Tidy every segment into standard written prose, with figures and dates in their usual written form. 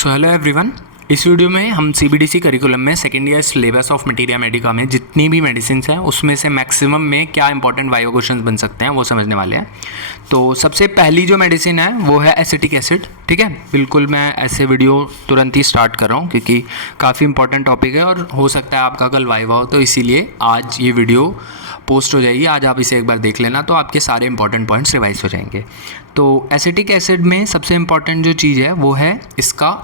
So hello everyone. इस video में हम सीबीडीसी करिकुलम में second year syllabus of materia Medica में जितनी भी मेडिसिन हैं उसमें से मैक्सिमम में क्या इंपॉर्टेंट वाइवा क्वेश्चन बन सकते हैं वो समझने वाले हैं। तो सबसे पहली जो मेडिसिन है वो है एसिटिक एसिड। ठीक है, बिल्कुल मैं ऐसे वीडियो तुरंत ही स्टार्ट कर रहा हूँ क्योंकि काफ़ी इंपॉर्टेंट टॉपिक है और हो सकता है आपका कल वाइवा हो, तो इसीलिए आज ये वीडियो पोस्ट हो जाएगी। आज आप इसे एक बार देख लेना तो आपके सारे इंपॉर्टेंट पॉइंट्स रिवाइज हो जाएंगे। तो एसिटिक एसिड में सबसे इंपॉर्टेंट जो चीज़ है वो है इसका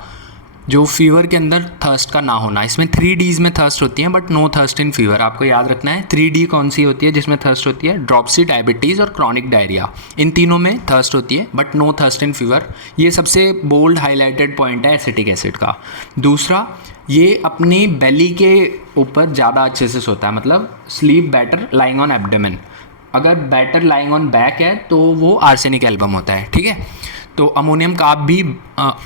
जो फीवर के अंदर थर्स्ट का ना होना। इसमें 3 Ds में थर्स्ट होती है but no thirst in fever. आपको याद रखना है 3D कौन सी होती है जिसमें थर्स्ट होती है, ड्रॉपसी, डायबिटीज़ और क्रॉनिक डायरिया। इन तीनों में थर्स्ट होती है but no thirst in fever. ये सबसे बोल्ड हाईलाइटेड पॉइंट है एसिटिक एसिड का। दूसरा, ये अपनी बेली के ऊपर ज़्यादा अच्छे से सोता है, मतलब sleep better lying on abdomen. अगर बेटर लाइंग ऑन बैक है तो वो आर्सेनिक एल्बम होता है। ठीक है, तो अमोनियम कार्ब भी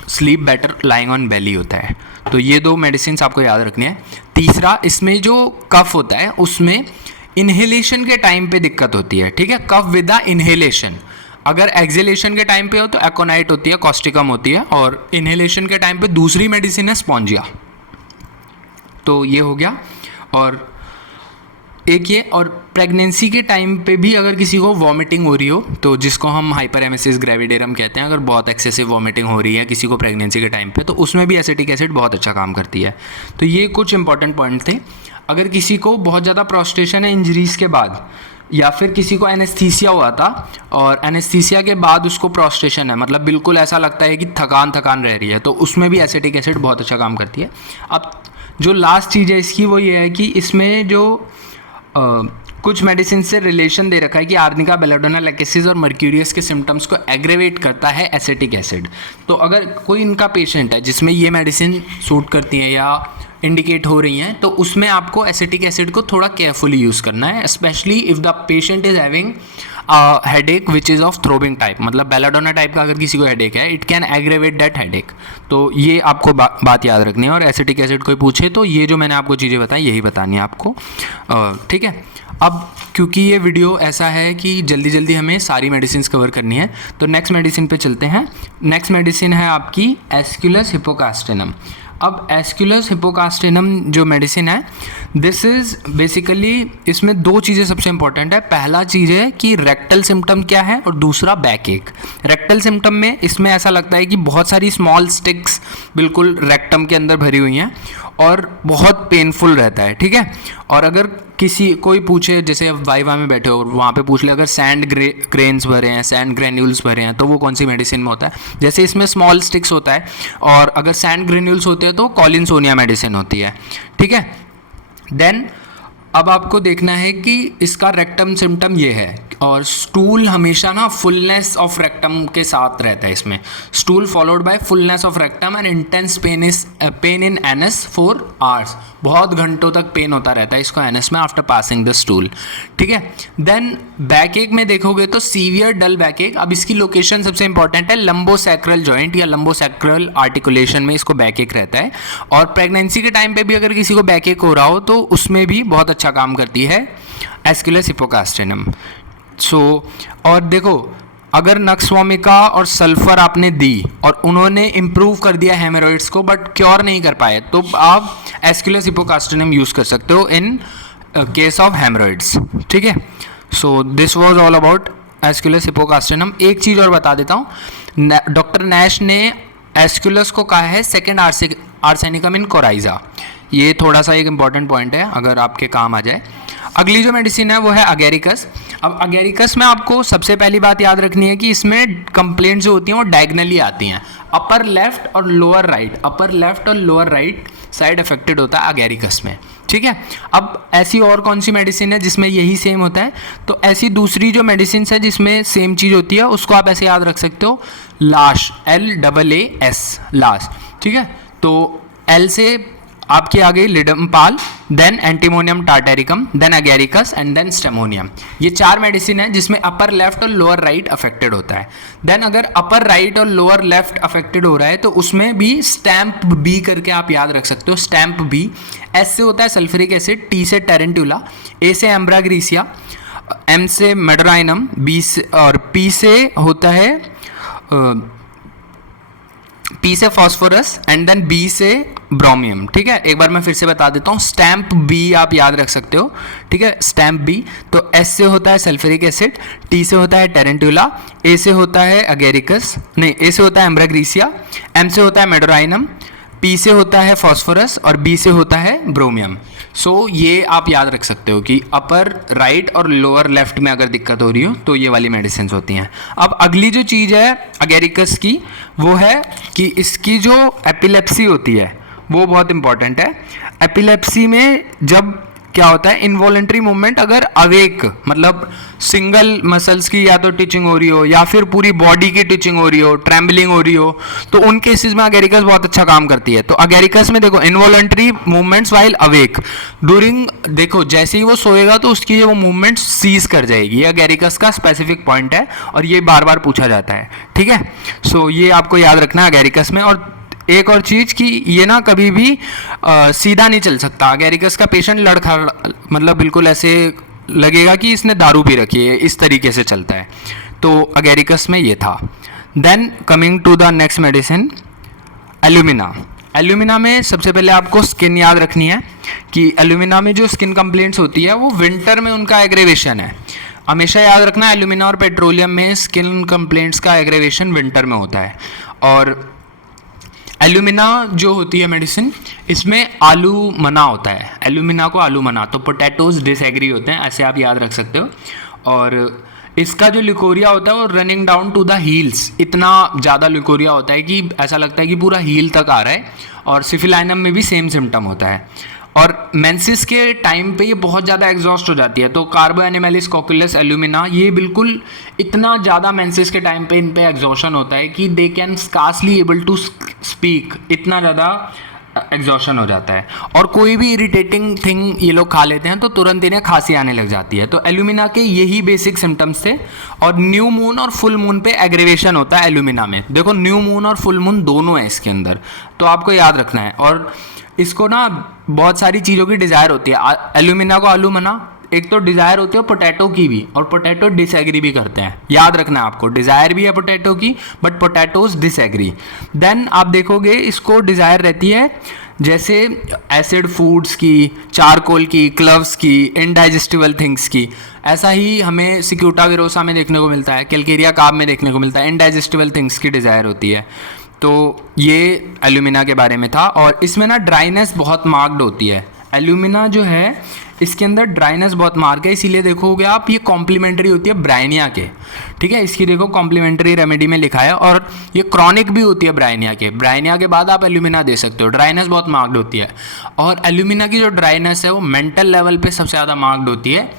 स्लीप बेटर लाइंग ऑन बेली होता है। तो ये दो मेडिसिन आपको याद रखनी है। तीसरा, इसमें जो कफ होता है उसमें इन्हेलेशन के टाइम पे दिक्कत होती है। ठीक है, कफ विद द इन्हेलेशन। अगर एक्सेलेशन के टाइम पे हो तो एकोनाइट होती है, कॉस्टिकम होती है, और इन्हेलेशन के टाइम पे दूसरी मेडिसिन है स्पॉन्जिया। तो ये हो गया। और एक ये, और प्रेगनेंसी के टाइम पे भी अगर किसी को वॉमिटिंग हो रही हो तो जिसको हम हाइपरेमेसिस ग्रेविडेरम कहते हैं, अगर बहुत एक्सेसिव वॉमिटिंग हो रही है किसी को प्रेगनेंसी के टाइम पे तो उसमें भी एसिटिक एसिड बहुत अच्छा काम करती है। तो ये कुछ इंपॉर्टेंट पॉइंट थे। अगर किसी को बहुत ज़्यादा प्रोस्टेशन है इंजरीज के बाद, या फिर किसी को एनेस्थीसिया हुआ था और एनेस्थीसिया के बाद उसको प्रोस्टेशन है, मतलब बिल्कुल ऐसा लगता है कि थकान रह रही है, तो उसमें भी एसिटिक एसिड बहुत अच्छा काम करती है। अब जो लास्ट चीज़ है इसकी वो ये है कि इसमें जो कुछ मेडिसिन से रिलेशन दे रखा है कि आर्निका, बेलाडोना, लैकेसिस और मर्क्यूरियस के सिम्टम्स को एग्रेवेट करता है एसिटिक एसिड। तो अगर कोई इनका पेशेंट है जिसमें ये मेडिसिन सूट करती है या इंडिकेट हो रही हैं तो उसमें आपको एसिटिक एसिड को थोड़ा केयरफुली यूज़ करना है, specially if the patient is having headache which is of throbbing type. मतलब बेलाडोना टाइप का अगर किसी को हेडेक है, it can aggravate that headache. तो ये आपको बात याद रखनी है। और एसिटिक एसिड कोई पूछे तो ये जो मैंने आपको चीज़ें बताई यही बतानी है आपको। ठीक है, अब क्योंकि ये वीडियो ऐसा है कि जल्दी जल्दी हमें सारी मेडिसिन कवर करनी है तो नेक्स्ट मेडिसिन पे चलते हैं। नेक्स्ट मेडिसिन है आपकी एस्क्युलस हिपोकास्टिनम। अब एस्क्युलस हिपोकास्टिनम जो मेडिसिन है, दिस इज़ बेसिकली, इसमें दो चीज़ें सबसे इंपॉर्टेंट है। पहला चीज़ है कि रेक्टल सिम्टम क्या है और दूसरा बैक एक। रेक्टल सिम्टम में इसमें ऐसा लगता है कि बहुत सारी स्मॉल स्टिक्स बिल्कुल रेक्टम के अंदर भरी हुई हैं और बहुत पेनफुल रहता है। ठीक है, और अगर कोई पूछे, जैसे वाइवा में बैठे हो वहाँ पे पूछ ले अगर सैंड ग्रेन्स भरे हैं, सैंड ग्रेन्यूल्स भरे हैं तो वो कौन सी मेडिसिन में होता है। जैसे इसमें स्मॉल स्टिक्स होता है और अगर सैंड ग्रेन्यूल्स होते हैं तो कॉलिनसोनिया मेडिसिन होती है। ठीक है, देन अब आपको देखना है कि इसका रेक्टम सिम्टम ये है, और स्टूल हमेशा ना फुलनेस ऑफ रेक्टम के साथ रहता है। इसमें stool followed by fullness of rectum and intense pain in anus for hours. बहुत घंटों तक पेन होता रहता है इसको एनस में आफ्टर पासिंग द स्टूल। ठीक है, देन बैक एक में देखोगे तो सीवियर डल बैक एक। अब इसकी लोकेशन सबसे इंपॉर्टेंट है, लंबोसैक्रल जॉइंट या लंबोसैक्रल आर्टिकुलेशन में इसको बैक एक रहता है। और प्रेगनेंसी के टाइम पे भी अगर किसी को बैक एक हो रहा हो तो उसमें भी बहुत अच्छा काम करती है एस्क्युलस हिपोकास्टिनम। और देखो, अगर नक्सवामिका और सल्फर आपने दी और उन्होंने इम्प्रूव कर दिया हेमोरॉइड्स को बट क्योर नहीं कर पाए तो आप एस्क्युलस हिपोकास्टिनम यूज़ कर सकते हो इन केस ऑफ हेमोरॉइड्स। ठीक है, so this was all about aesculus hippocastanum. एक चीज़ और बता देता हूँ, डॉक्टर नैश ने एस्क्युलस को कहा है सेकेंड आर्सेनिकम इन कोराइजा। ये थोड़ा सा एक इंपॉर्टेंट पॉइंट है, अगर आपके काम आ जाए। अगली जो मेडिसिन है वो है अगेरिकस। अब अगेरिकस में आपको सबसे पहली बात याद रखनी है कि इसमें कंप्लेंट्स जो होती हैं वो डायगनली आती हैं, अपर लेफ्ट और लोअर राइट। अपर लेफ्ट और लोअर राइट साइड अफेक्टेड होता है अगेरिकस में। ठीक है, अब ऐसी और कौन सी मेडिसिन है जिसमें यही सेम होता है, तो ऐसी दूसरी जो मेडिसिन है जिसमें सेम चीज़ होती है उसको आप ऐसे याद रख सकते हो, लाश, LAAS, लाश। ठीक है, तो एल से आपकी आ गई ledum pal, then antimonium tartaricum, then agaricus and then stramonium. ये 4 मेडिसिन है जिसमें अपर लेफ्ट और लोअर राइट अफेक्टेड होता है। देन अगर अपर राइट और लोअर लेफ्ट अफेक्टेड हो रहा है तो उसमें भी स्टैम्प बी करके आप याद रख सकते हो। स्टैम्प बी, एस से होता है सल्फ्यूरिक एसिड, टी से टेरेंटुला, ए से एम्ब्राग्रीसिया, एम से मेडोराइनम, बी से और पी से होता है P से फॉस्फोरस एंड देन B से ब्रोमियम। ठीक है, एक बार मैं फिर से बता देता हूँ, स्टैम्प B आप याद रख सकते हो। ठीक है, स्टैम्प B। तो S से होता है सल्फ्यूरिक एसिड, T से होता है टेरेंटुला, A से होता है अगेरिकस, नहीं A से होता है एम्ब्राग्रीसिया, M से होता है मेडोराइनम, P से होता है फॉस्फोरस और B से होता है ब्रोमियम। सो ये आप याद रख सकते हो कि अपर राइट और लोअर लेफ्ट में अगर दिक्कत हो रही हो तो ये वाली मेडिसिन होती हैं। अब अगली जो चीज़ है अगेरिकस की, वो है कि इसकी जो एपिलेप्सी होती है वो बहुत इंपॉर्टेंट है। एपिलेप्सी में जब क्या होता है, इनवॉलेंट्री मूवमेंट अगर अवेक, मतलब सिंगल मसल्स की या तो टिचिंग हो रही हो या फिर पूरी बॉडी की टिचिंग हो रही हो, ट्रैम्बलिंग हो रही हो, तो उन केसेस में अगेरिकस बहुत अच्छा काम करती है। तो अगेरिकस में देखो, involuntary movements while awake during, देखो जैसे ही वो सोएगा तो उसकी जो वो मूवमेंट सीज कर जाएगी। ये अगेरिकस का स्पेसिफिक पॉइंट है और ये बार बार पूछा जाता है। ठीक है, सो ये आपको याद रखना है अगेरिकस में। और एक और चीज़ कि ये ना कभी भी सीधा नहीं चल सकता। अगेरिकस का पेशेंट लड़खड़, मतलब बिल्कुल ऐसे लगेगा कि इसने दारू पी रखी है, इस तरीके से चलता है। तो अगेरिकस में ये था। Then coming to the next medicine, alumina. Alumina में सबसे पहले आपको स्किन याद रखनी है कि एल्यूमिना में जो स्किन कंप्लेंट्स होती है वो विंटर में उनका एग्रेवेशन है। हमेशा याद रखना, एल्यूमिना और पेट्रोलियम में स्किन कंप्लेंट्स का एग्रेवेशन विंटर में होता है। और एल्यूमिना जो होती है मेडिसिन, इसमें आलू मना होता है। एल्यूमिना को आलू मना, तो पोटैटोज डिसएग्री होते हैं, ऐसे आप याद रख सकते हो। और इसका जो लिकोरिया होता है वो running down to the heels, इतना ज़्यादा लिकोरिया होता है कि ऐसा लगता है कि पूरा हील तक आ रहा है। और सिफिलाइनम में भी सेम सिम्टम होता है। और मेंसिस के टाइम पे ये बहुत ज़्यादा एग्जॉस्ट हो जाती है। तो कार्बो एनिमैलिस कॉकुलस एल्यूमिना, ये बिल्कुल इतना ज़्यादा मेंसिस के टाइम पे इन पे एग्जॉशन होता है कि they can scarcely able to speak, इतना ज़्यादा एग्जॉशन हो जाता है। और कोई भी इरिटेटिंग थिंग ये लोग खा लेते हैं तो तुरंत इन्हें खांसी आने लग जाती है। तो एल्यूमिना के यही बेसिक सिम्टम्स थे। और न्यू मून और फुल मून पे एग्रेवेशन होता है एल्यूमिना में। देखो न्यू मून और फुल मून दोनों है इसके अंदर, तो आपको याद रखना है। और इसको ना बहुत सारी चीज़ों की डिज़ायर होती है। एल्यूमिना को आलू मना, एक तो डिज़ायर होती है पोटैटो की भी, और पोटैटो डिसएग्री भी करते हैं। याद रखना है आपको, डिज़ायर भी है पोटैटो की बट पोटैटोज डिसएग्री। देन आप देखोगे इसको डिज़ायर रहती है जैसे एसिड फूड्स की, चारकोल की, क्लव्स की, इनडाइजेस्टिबल थिंग्स की। ऐसा ही हमें सिक्यूटा विरोसा में देखने को मिलता है, कैलकेरिया कार्ब में देखने को मिलता है, इनडाइजेस्टिबल थिंग्स की डिज़ायर होती है। तो ये एल्यूमिना के बारे में था। और इसमें ना ड्राइनेस बहुत मार्क्ड होती है। एल्यूमिना जो है इसके अंदर ड्राइनेस बहुत मार्क है, इसीलिए देखोगे आप ये कॉम्प्लीमेंट्री होती है ब्राइनिया के। ठीक है, इसकी देखो कॉम्प्लीमेंट्री रेमेडी में लिखा है। और ये क्रॉनिक भी होती है ब्राइनिया के। ब्राइनिया के बाद आप एल्यूमिना दे सकते हो। ड्राइनेस बहुत मार्क्ड होती है। और एल्यूमिना की जो ड्राइनेस है वो मेंटल लेवल पे सबसे ज़्यादा मार्क्ड होती है।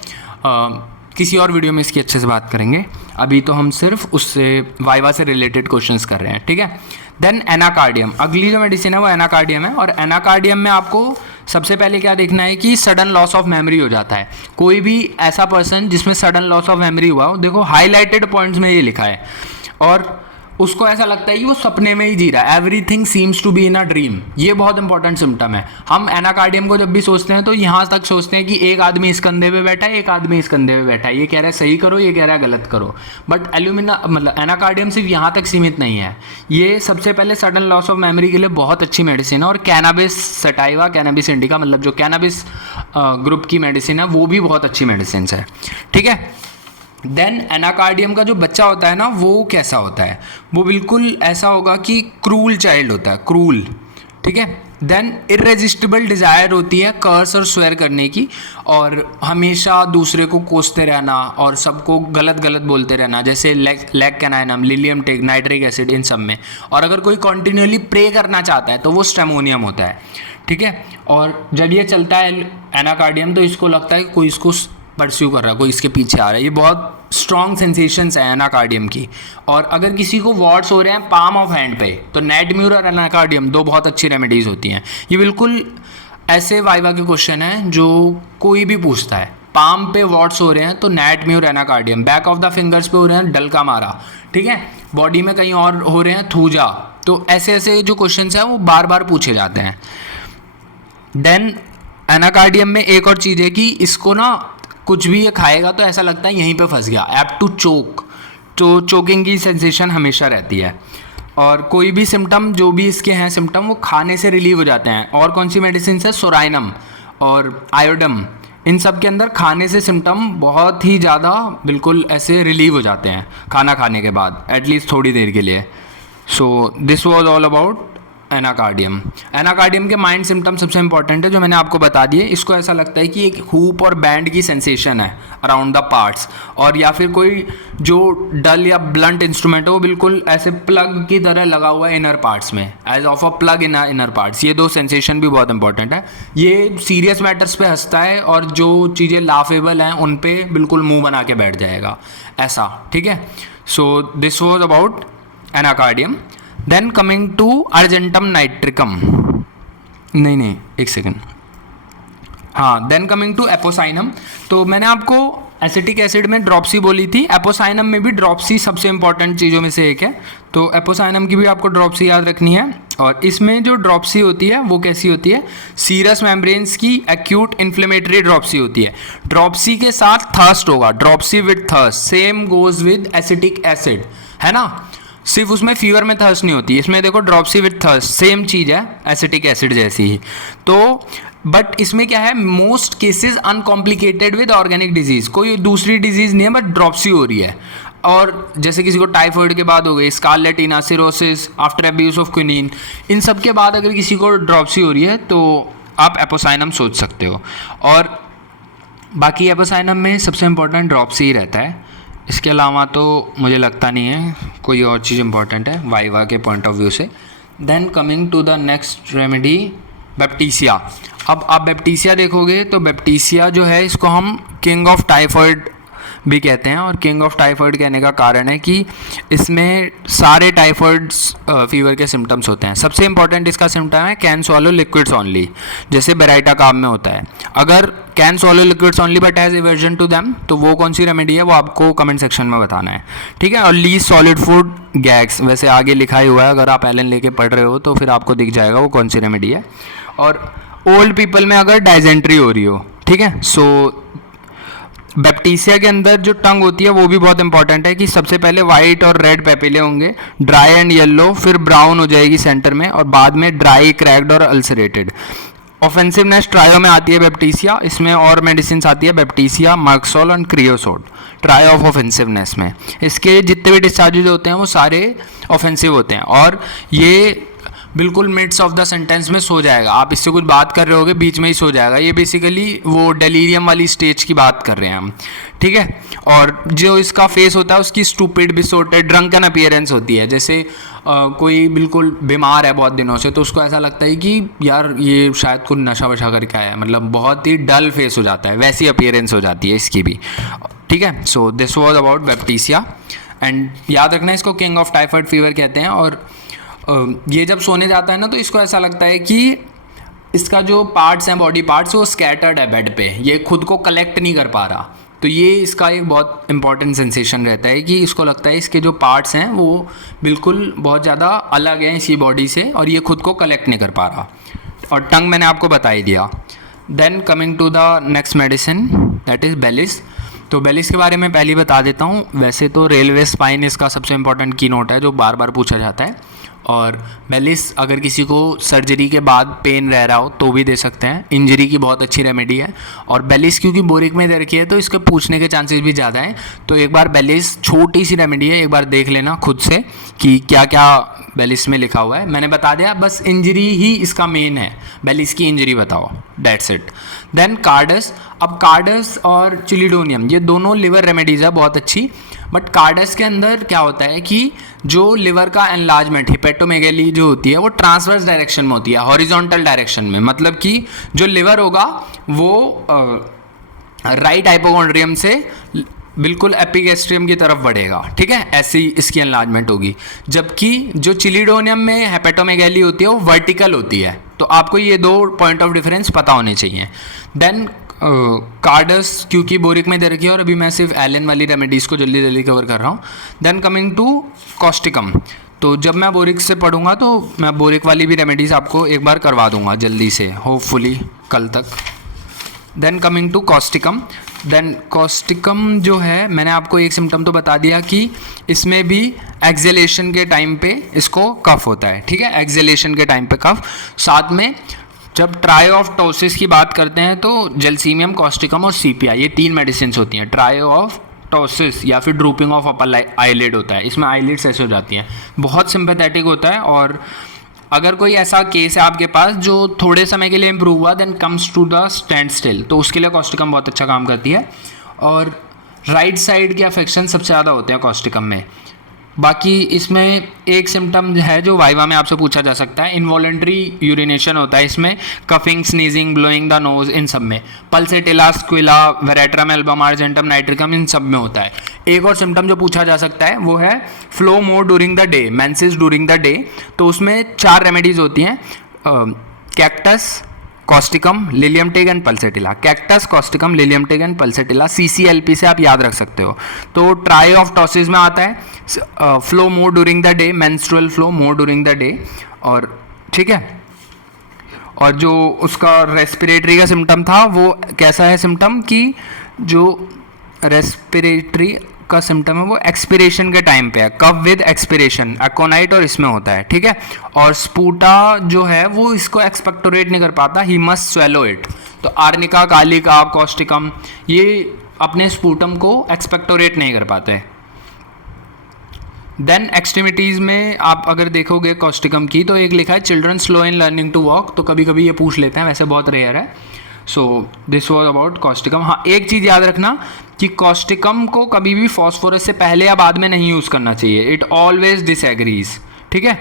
किसी और वीडियो में इसकी अच्छे से बात करेंगे, अभी तो हम सिर्फ उससे वाइवा से रिलेटेड क्वेश्चंस कर रहे हैं। ठीक है, देन एनाकार्डियम, अगली जो मेडिसिन है वो एनाकार्डियम है। और एनाकार्डियम में आपको सबसे पहले क्या देखना है कि सडन लॉस ऑफ मेमोरी हो जाता है। कोई भी ऐसा पर्सन जिसमें सडन लॉस ऑफ मेमोरी हुआ हो, देखो हाईलाइटेड पॉइंट्स में ये लिखा है, और उसको ऐसा लगता है कि वो सपने में ही जी रहा है। Everything seems to be in a dream, ये बहुत इंपॉर्टेंट सिम्टम है। हम एनाकार्डियम को जब भी सोचते हैं तो यहाँ तक सोचते हैं कि एक आदमी इस कंधे पे बैठा है, एक आदमी इस कंधे पे बैठा है, ये कह रहा है सही करो, ये कह रहा है गलत करो। बट एल्यूमिना मतलब एनाकार्डियम सिर्फ यहाँ तक सीमित नहीं है। ये सबसे पहले सडन लॉस ऑफ मेमोरी के लिए बहुत अच्छी मेडिसिन है। और कैनाबिस सटाइवा, कैनाबिस इंडिका, मतलब जो कैनाबिस ग्रुप की मेडिसिन है वो भी बहुत अच्छी मेडिसिन है। ठीक है, देन एनाकार्डियम का जो बच्चा होता है ना वो कैसा होता है, वो बिल्कुल ऐसा होगा कि क्रूल चाइल्ड होता है, क्रूल। ठीक है, देन इररेजिस्टिबल डिज़ायर होती है कर्स और स्वेयर करने की, और हमेशा दूसरे को कोसते रहना और सबको गलत गलत बोलते रहना, जैसे lac caninum, lilium tig, nitric acid, इन सब में। और अगर कोई कॉन्टिन्यूअली प्रे करना चाहता है तो वो स्टेमोनियम होता है। ठीक है, और जब ये चलता है एनाकार्डियम तो इसको लगता है कि कोई इसको परस्यू कर रहा है, कोई इसके पीछे आ रहा है। ये बहुत स्ट्रॉन्ग सेंसेशंस है एनाकार्डियम की। और अगर किसी को वॉर्ड्स हो रहे हैं पाम ऑफ हैंड पे, तो नेटम्यूर और एनाकार्डियम दो बहुत अच्छी रेमेडीज होती हैं। ये बिल्कुल ऐसे वाइवा के क्वेश्चन हैं जो कोई भी पूछता है। पाम पे वॉर्ड्स हो रहे हैं तो nat mur anacardium, back of the fingers पे हो रहे हैं डल का मारा। ठीक है, बॉडी में कहीं और हो रहे हैं थूजा। तो ऐसे ऐसे जो क्वेश्चन हैं वो बार बार पूछे जाते हैं। देन एनाकार्डियम में एक और चीज़ है कि इसको ना कुछ भी ये खाएगा तो ऐसा लगता है यहीं पे फंस गया, एप्ट टू चोक, तो चोकिंग की सेंसेशन हमेशा रहती है। और कोई भी सिम्टम जो भी इसके हैं सिम्टम वो खाने से रिलीव हो जाते हैं। और कौन सी मेडिसिन है, सोराइनम और आयोडम, इन सब के अंदर खाने से सिम्टम बहुत ही ज़्यादा बिल्कुल ऐसे रिलीव हो जाते हैं खाना खाने के बाद, एटलीस्ट थोड़ी देर के लिए। सो this was all about Anacardium. Anacardium के माइंड सिम्टम सबसे इंपॉर्टेंट है जो मैंने आपको बता दिए। इसको ऐसा लगता है कि एक हुप और बैंड की सेंसेशन है अराउंड द पार्ट्स, और या फिर कोई जो डल या ब्लंट इंस्ट्रूमेंट है वो बिल्कुल ऐसे प्लग की तरह लगा हुआ है इनर पार्ट्स में, as of a plug in inner parts. ये दो सेंसेशन भी बहुत इंपॉर्टेंट है। ये सीरियस मैटर्स पे हंसता है और जो चीज़ें लाफेबल हैं उन पे बिल्कुल मुंह बना के बैठ जाएगा, ऐसा, ठीक है। So this was about anacardium. Then coming to argentum nitricum, नहीं एक सेकेंड, हाँ, देन कमिंग टू एपोसाइनम। तो मैंने आपको एसिटिक एसिड में ड्रॉप्सी बोली थी, एपोसाइनम में भी ड्रॉप्सी सबसे इंपॉर्टेंट चीज़ों में से एक है। तो एपोसाइनम की भी आपको ड्रॉप्सी याद रखनी है। और इसमें जो ड्रॉप्सी होती है वो कैसी होती है, सीरस मेम्ब्रेन्स की एक्यूट इन्फ्लेमेटरी ड्रॉप्सी होती है। ड्रॉप्सी के साथ थर्स्ट होगा, dropsy with thirst, same goes with acetic acid, है ना। सिर्फ उसमें फीवर में थर्स्ट नहीं होती, इसमें देखो ड्रॉप्सी विद थर्स्ट सेम चीज़ है, एसिटिक एसिड जैसी ही। तो बट इसमें क्या है, most cases uncomplicated with organic disease, कोई दूसरी डिजीज नहीं है बट ड्रॉप्सी हो रही है। और जैसे किसी को टाइफाइड के बाद हो गई, scarlatina, cirrhosis after abuse of quinine, इन सब के बाद अगर किसी को ड्रॉप्सी हो रही है तो आप एपोसाइनम सोच सकते हो। और बाकी एपोसाइनम में सबसे इंपॉर्टेंट ड्रॉप्सी ही रहता है, इसके अलावा तो मुझे लगता नहीं है कोई और चीज़ इंपॉर्टेंट है वाइवा के पॉइंट ऑफ व्यू से। Then coming to the next remedy, baptisia. अब आप बैप्टीसिया देखोगे तो बैप्टीसिया जो है इसको हम किंग ऑफ टाइफाइड भी कहते हैं। और किंग ऑफ टाइफाइड कहने का कारण है कि इसमें सारे टाइफाइड फीवर के सिम्टम्स होते हैं। सबसे इंपॉर्टेंट इसका सिम्टम है कैन स्वॉलो लिक्विड्स ओनली, जैसे बेराइटा काम में होता है। अगर can swallow liquids only but has aversion to them, तो वो कौन सी रेमेडी है वो आपको कमेंट सेक्शन में बताना है, ठीक है। और लीज सॉलिड फूड गैग्स, वैसे आगे लिखा ही हुआ है, अगर आप एलन लेके पढ़ रहे हो तो फिर आपको दिख जाएगा वो कौन सी रेमेडी है। और ओल्ड पीपल में अगर डाइजेंट्री हो रही हो, ठीक है। सो बैप्टीसिया के अंदर जो टंग होती है वो भी बहुत इंपॉर्टेंट है कि सबसे पहले वाइट और रेड पेपिले होंगे, ड्राई एंड येलो, फिर ब्राउन हो जाएगी सेंटर में, और बाद में ड्राई, क्रैक्ड और अल्सरेटेड। ऑफेंसिवनेस ट्रायो में आती है बैप्टीसिया, इसमें और मेडिसिन आती है baptisia, merc sol and creosote, trio of offensiveness में। इसके जितने भी डिस्चार्जेज होते हैं वो सारे ऑफेंसिव होते हैं। और ये बिल्कुल मिड्स ऑफ द सेंटेंस में सो जाएगा, आप इससे कुछ बात कर रहे होगे बीच में ही सो जाएगा। ये बेसिकली वो डेलीरियम वाली स्टेज की बात कर रहे हैं हम, ठीक है। और जो इसका फेस होता है उसकी स्टूपिड, बिसोटेड, ड्रंकन अपीयरेंस होती है। जैसे कोई बिल्कुल बीमार है बहुत दिनों से तो उसको ऐसा लगता है कि यार ये शायद कुछ नशा वशा करके आया है, मतलब बहुत ही डल फेस हो जाता है, वैसी अपीयरेंस हो जाती है इसकी भी, ठीक है। So this was about Baptisia. And याद रखना इसको किंग ऑफ टाइफाइड फीवर कहते हैं। और ये जब सोने जाता है ना तो इसको ऐसा लगता है कि इसका जो पार्ट्स हैं, बॉडी पार्ट्स, वो स्कैटर्ड है बेड पे, ये खुद को कलेक्ट नहीं कर पा रहा। तो ये इसका एक बहुत इंपॉर्टेंट सेंसेशन रहता है कि इसको लगता है इसके जो पार्ट्स हैं वो बिल्कुल बहुत ज़्यादा अलग हैं इसी बॉडी से और ये खुद को कलेक्ट नहीं कर पा रहा। और टंग मैंने आपको बता ही दिया। Then coming to the next medicine that is bellis. तो बेलिस के बारे में पहले ही बता देता हूँ। वैसे तो रेलवे स्पाइन इसका सबसे इंपॉर्टेंट की नोट है जो बार बार पूछा जाता है। और बेलिस अगर किसी को सर्जरी के बाद पेन रह रहा हो तो भी दे सकते हैं, इंजरी की बहुत अच्छी रेमेडी है। और बेलिस क्योंकि बोरिक में दे रखी है तो इसके पूछने के चांसेस भी ज़्यादा हैं। तो एक बार बेलिस छोटी सी रेमेडी है, एक बार देख लेना खुद से कि क्या क्या बेलिस में लिखा हुआ है। मैंने बता दिया, बस इंजरी ही इसका मेन है, बेलिस की इंजरी बताओ, डेट्स इट। Then carduus. अब कार्डस और चिलिडोनियम ये दोनों लिवर रेमेडीज़ है बहुत अच्छी। बट कार्डस के अंदर क्या होता है कि जो लिवर का एनलार्जमेंट, हिपेटोमेगेली जो होती है वो ट्रांसवर्स डायरेक्शन में होती है, हॉरिजॉन्टल डायरेक्शन में। मतलब कि जो लिवर होगा वो राइट हाइपोकॉन्ड्रियम से बिल्कुल एपिगैस्ट्रियम की तरफ बढ़ेगा, ठीक है, ऐसी इसकी एनलार्जमेंट होगी। जबकि जो चिलिडोनियम में हेपेटोमेगैली होती है वो वर्टिकल होती है। तो आपको ये दो पॉइंट ऑफ डिफरेंस पता होने चाहिए। देन कार्डस क्योंकि बोरिक में दे रखी है और अभी मैं सिर्फ एलन वाली रेमेडीज़ को जल्दी जल्दी कवर कर रहा हूँ। Then coming to causticum. तो जब मैं बोरिक से पढ़ूंगा तो मैं बोरिक वाली भी रेमेडीज़ आपको एक बार करवा दूंगा जल्दी से, होपफुली कल तक। Then coming to causticum. Then causticum जो है, मैंने आपको एक सिम्टम तो बता दिया कि इसमें भी एक्सेलेशन के टाइम पे इसको कफ होता है, ठीक है, एक्सेलेशन के टाइम पे कफ। साथ में जब ट्रायोफ्टोसिस की बात करते हैं तो जेलसीमियम, कॉस्टिकम और सीपिया, ये 3 मेडिसिन होती हैं। ट्रायोफ्टोसिस या फिर ड्रूपिंग ऑफ अपर आईलिड होता है, इसमें आईलिड्स ऐसे हो जाती हैं, बहुत सिंपैथेटिक होता है। और अगर कोई ऐसा केस है आपके पास जो थोड़े समय के लिए इम्प्रूव हुआ, then comes to the standstill, तो उसके लिए कॉस्टिकम बहुत अच्छा काम करती है। और राइट साइड के अफेक्शन सबसे ज़्यादा होते हैं कॉस्टिकम में। बाकी इसमें एक सिम्टम है जो वाइवा में आपसे पूछा जा सकता है, इनवॉलेंट्री यूरिनेशन होता है इसमें, coughing, sneezing, blowing the nose, इन सब में। Pulsatilla, squilla, veratrum, album, argentum, nitricum, इन सब में होता है। एक और सिम्टम जो पूछा जा सकता है वो है flow more during the day, menses during the day. तो उसमें 4 रेमेडीज होती हैं, cactus, Causticum, lilium TIG and pulsatilla. Cactus, Causticum, lilium TIG and pulsatilla, CCLP से आप याद रख सकते हो। तो ट्रायोफ्टोसिस में आता है flow more during the day, menstrual flow more during the day, और ठीक है। और जो उसका रेस्पिरेटरी का सिम्टम था वो कैसा है सिम्टम, कि जो रेस्पिरेटरी का सिम्टम है वो एक्सपिरेशन के टाइम पे है, कफ विद एक्सपिरेशन, एकोनाइट और इसमें होता है, ठीक है। और स्पूटा जो है वो इसको एक्सपेक्टोरेट नहीं कर पाता, ही मस्ट स्वेलो इट। तो आर्निका, कालिका, कॉस्टिकम, ये अपने स्पूटम को एक्सपेक्टोरेट नहीं कर पाते। देन एक्सट्रीमिटीज़ में आप अगर देखोगे कॉस्टिकम की, तो एक लिखा है children slow in learning to walk, तो कभी कभी ये पूछ लेते हैं, वैसे बहुत रेयर है। So this was about Causticum. हाँ, एक चीज़ याद रखना कि कॉस्टिकम को कभी भी फॉस्फोरस से पहले या बाद में नहीं यूज़ करना चाहिए, इट ऑलवेज डिसएग्रीज, ठीक है।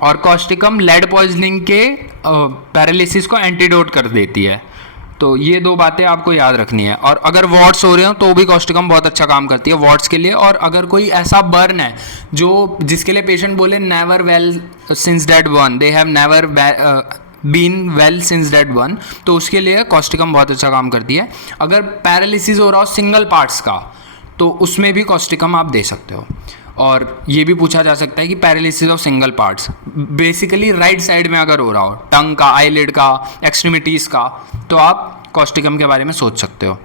और कॉस्टिकम लेड पॉइजनिंग के पैरालिसिस को एंटीडोट कर देती है। तो ये 2 बातें आपको याद रखनी है। और अगर वॉट्स हो रहे हो तो भी कॉस्टिकम बहुत अच्छा काम करती है वॉट्स के लिए। और अगर कोई ऐसा बर्न है जो जिसके लिए पेशेंट बोले never well since that one, they have never been well since that one, तो उसके लिए कॉस्टिकम बहुत अच्छा काम करती है। अगर पैरालिसिस हो रहा हो सिंगल पार्ट्स का, तो उसमें भी कॉस्टिकम आप दे सकते हो। और ये भी पूछा जा सकता है कि paralysis of single parts, basically right side में अगर हो रहा हो, टंग का, आईलिड का, एक्सट्रीमिटीज़ का, तो आप कॉस्टिकम के बारे में सोच सकते हो।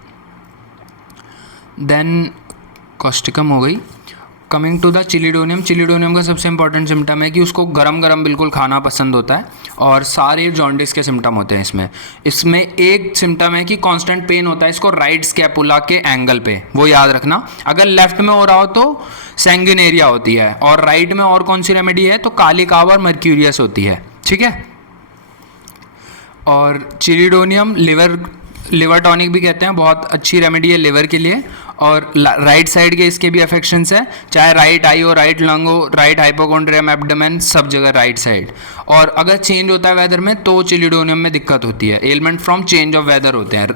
देन कॉस्टिकम हो गई। Coming to the chelidonium. Chelidonium का सबसे इंपॉर्टेंट सिम्टम है कि उसको गरम गरम बिल्कुल खाना पसंद होता है, और सारे जॉन्डिस के सिम्टम होते हैं इसमें एक सिम्टम है कि कांस्टेंट पेन होता है इसको राइट स्कैपुला के एंगल पे, वो याद रखना। अगर लेफ्ट में हो रहा हो तो सैंग्यूनेरिया होती है, और राइट में और कौन सी रेमेडी है, तो काली काव और मर्क्यूरियस होती है, ठीक है। और चिलिडोनियम लिवर टॉनिक भी कहते हैं, बहुत अच्छी रेमेडी है लिवर के लिए। और राइट साइड के इसके भी अफेक्शंस है, चाहे राइट आई हो, राइट लंग हो, राइट हाइपोकॉन्ड्रियम, एब्डोमेन, सब जगह राइट साइड। और अगर चेंज होता है वेदर में तो चिलिडोनियम में दिक्कत होती है, ailment from change of weather होते हैं,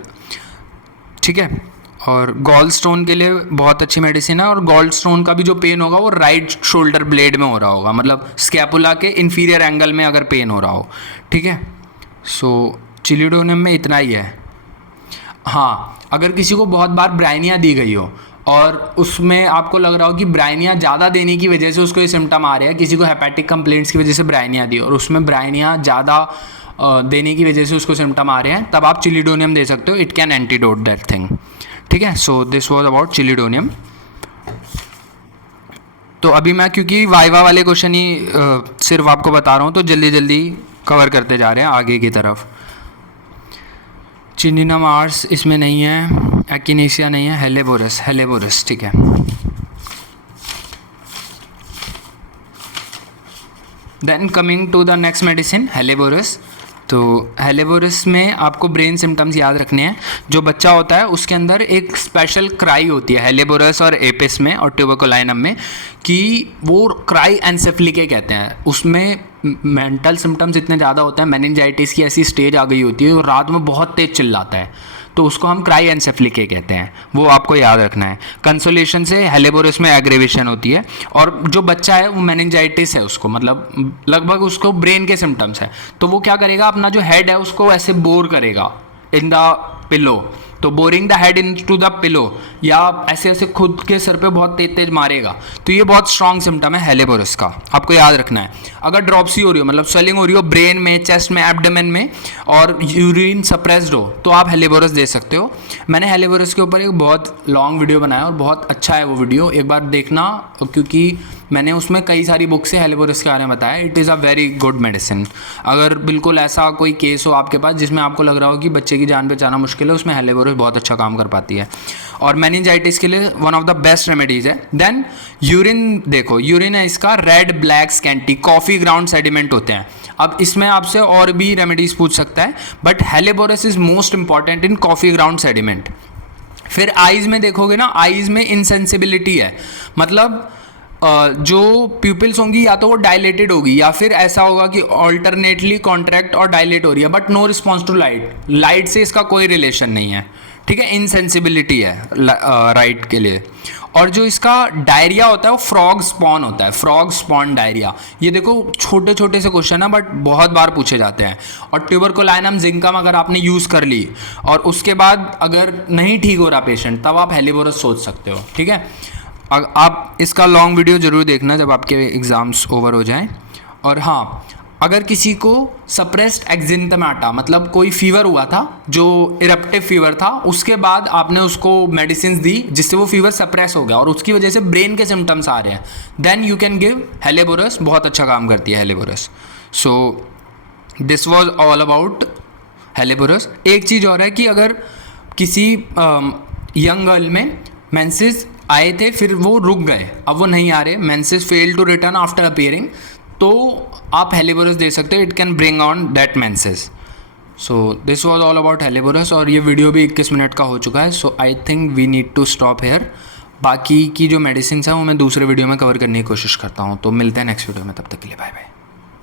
ठीक है। और गॉल स्टोन के लिए बहुत अच्छी मेडिसिन है। और गॉल स्टोन का भी जो पेन होगा वो राइट शोल्डर ब्लेड में हो रहा होगा, मतलब स्कैपुला के इंफीरियर एंगल में अगर पेन हो रहा हो, ठीक है। सो चिलिडोनियम में इतना ही है। हाँ, अगर किसी को बहुत बार ब्राइनिया दी गई हो और उसमें आपको लग रहा हो कि ब्राइनिया ज़्यादा देने की वजह से उसको ये सिम्टम आ रहे हैं, किसी को हेपेटिक कंप्लेंट्स की वजह से ब्राइनिया दी और उसमें ब्राइनिया ज़्यादा देने की वजह से उसको सिम्टम आ रहे हैं, तब आप चिलिडोनियम दे सकते हो, it can antidote that thing, ठीक है। So this was about चिलिडोनियम। तो अभी मैं क्योंकि वाइवा वाले क्वेश्चन ही सिर्फ आपको बता रहा हूँ, तो जल्दी जल्दी कवर करते जा रहे हैं आगे की तरफ। चिनिनम आर्स इसमें नहीं है, एक्टिनेशिया नहीं है, हेलेबोरस, ठीक है। Then coming to the next medicine, helleborus. तो हेलेबोरस में आपको ब्रेन सिम्टम्स याद रखने हैं। जो बच्चा होता है उसके अंदर एक स्पेशल क्राई होती है हेलेबोरस और एपिस में और ट्यूबरकुलाइनम में, कि वो क्राई एन्सेफलिके कहते हैं। उसमें मेंटल सिम्टम्स इतने ज़्यादा होते हैं, मेनिंजाइटिस की ऐसी स्टेज आ गई होती है और रात में बहुत तेज चिल्लाता है, तो उसको हम क्राई एन्सेफलिके कहते हैं, वो आपको याद रखना है। कंसोलेशन से हेलेबोरस में एग्रेवेशन होती है। और जो बच्चा है वो मेनिंजाइटिस है, उसको मतलब लगभग उसको ब्रेन के सिम्टम्स है, तो वो क्या करेगा, अपना जो हेड है उसको ऐसे बोर करेगा इन द पिलो, तो boring the head into the pillow, या ऐसे ऐसे खुद के सर पे बहुत तेज तेज मारेगा, तो ये बहुत स्ट्रॉन्ग सिम्टम है हेलेबोरस का, आपको याद रखना है। अगर ड्रॉपसी हो रही हो, मतलब स्वेलिंग हो रही हो ब्रेन में, चेस्ट में, एब्डोमेन में, और यूरिन सप्रेस्ड हो, तो आप हेलेबोरस दे सकते हो। मैंने हेलेबोरस के ऊपर एक बहुत लॉन्ग वीडियो बनाया और बहुत अच्छा है वो वीडियो, एक बार देखना, क्योंकि मैंने उसमें कई सारी बुक से हेलेबोरस के बारे में बताया। It is a very good medicine. अगर बिल्कुल ऐसा कोई केस हो आपके पास जिसमें आपको लग रहा हो कि बच्चे की जान बचाना मुश्किल है, उसमें हेलेबोरस बहुत अच्छा काम कर पाती है, और मेनिंजाइटिस के लिए one of the best remedies है। देन यूरिन देखो, यूरिन है इसका red, black, scanty, coffee ground sediment होते हैं। अब इसमें आपसे और भी रेमेडीज़ पूछ सकता है, but helleborus is most important in coffee ground sediment. फिर आइज़ में देखोगे ना, आइज़ में इनसेंसिबिलिटी है, मतलब जो प्यूपिल्स होंगी या तो वो डायलेटेड होगी, या फिर ऐसा होगा कि ऑल्टरनेटली कॉन्ट्रैक्ट और डायलेट हो रही है, but no response to light, light से इसका कोई रिलेशन नहीं है, ठीक है, इनसेंसिबिलिटी है राइट के लिए। और जो इसका डायरिया होता है वो फ्रॉग स्पॉन होता है, फ्रॉग स्पॉन डायरिया। ये देखो छोटे छोटे से क्वेश्चन है बट बहुत बार पूछे जाते हैं। और ट्यूबरकुलाइनम जिंकम अगर आपने यूज़ कर ली और उसके बाद अगर नहीं ठीक हो रहा पेशेंट, तब आप हेलेबोरस सोच सकते हो, ठीक है। आप इसका लॉन्ग वीडियो ज़रूर देखना जब आपके एग्ज़ाम्स ओवर हो जाएं। और हाँ, अगर किसी को सप्रेस्ड एक्जिंथमाटा, मतलब कोई फीवर हुआ था जो इरप्टिव फीवर था, उसके बाद आपने उसको मेडिसिन दी जिससे वो फीवर सप्रेस हो गया और उसकी वजह से ब्रेन के सिम्टम्स आ रहे हैं, then you can give helleborus, बहुत अच्छा काम करती है helleborus. So this was all about helleborus. एक चीज़ और है कि अगर किसी यंग गर्ल में मेंसेस आए थे, फिर वो रुक गए, अब वो नहीं आ रहे, menses fail to return after appearing, तो आप हेलेबोरस दे सकते हो, it can bring on that menses. So this was all about helleborus, और ये वीडियो भी 21 मिनट का हो चुका है, so I think we need to stop here. बाकी की जो मेडिसिन है वो मैं दूसरे वीडियो में कवर करने की कोशिश करता हूँ, तो मिलते हैं नेक्स्ट वीडियो में, तब तक के लिए बाय बाय।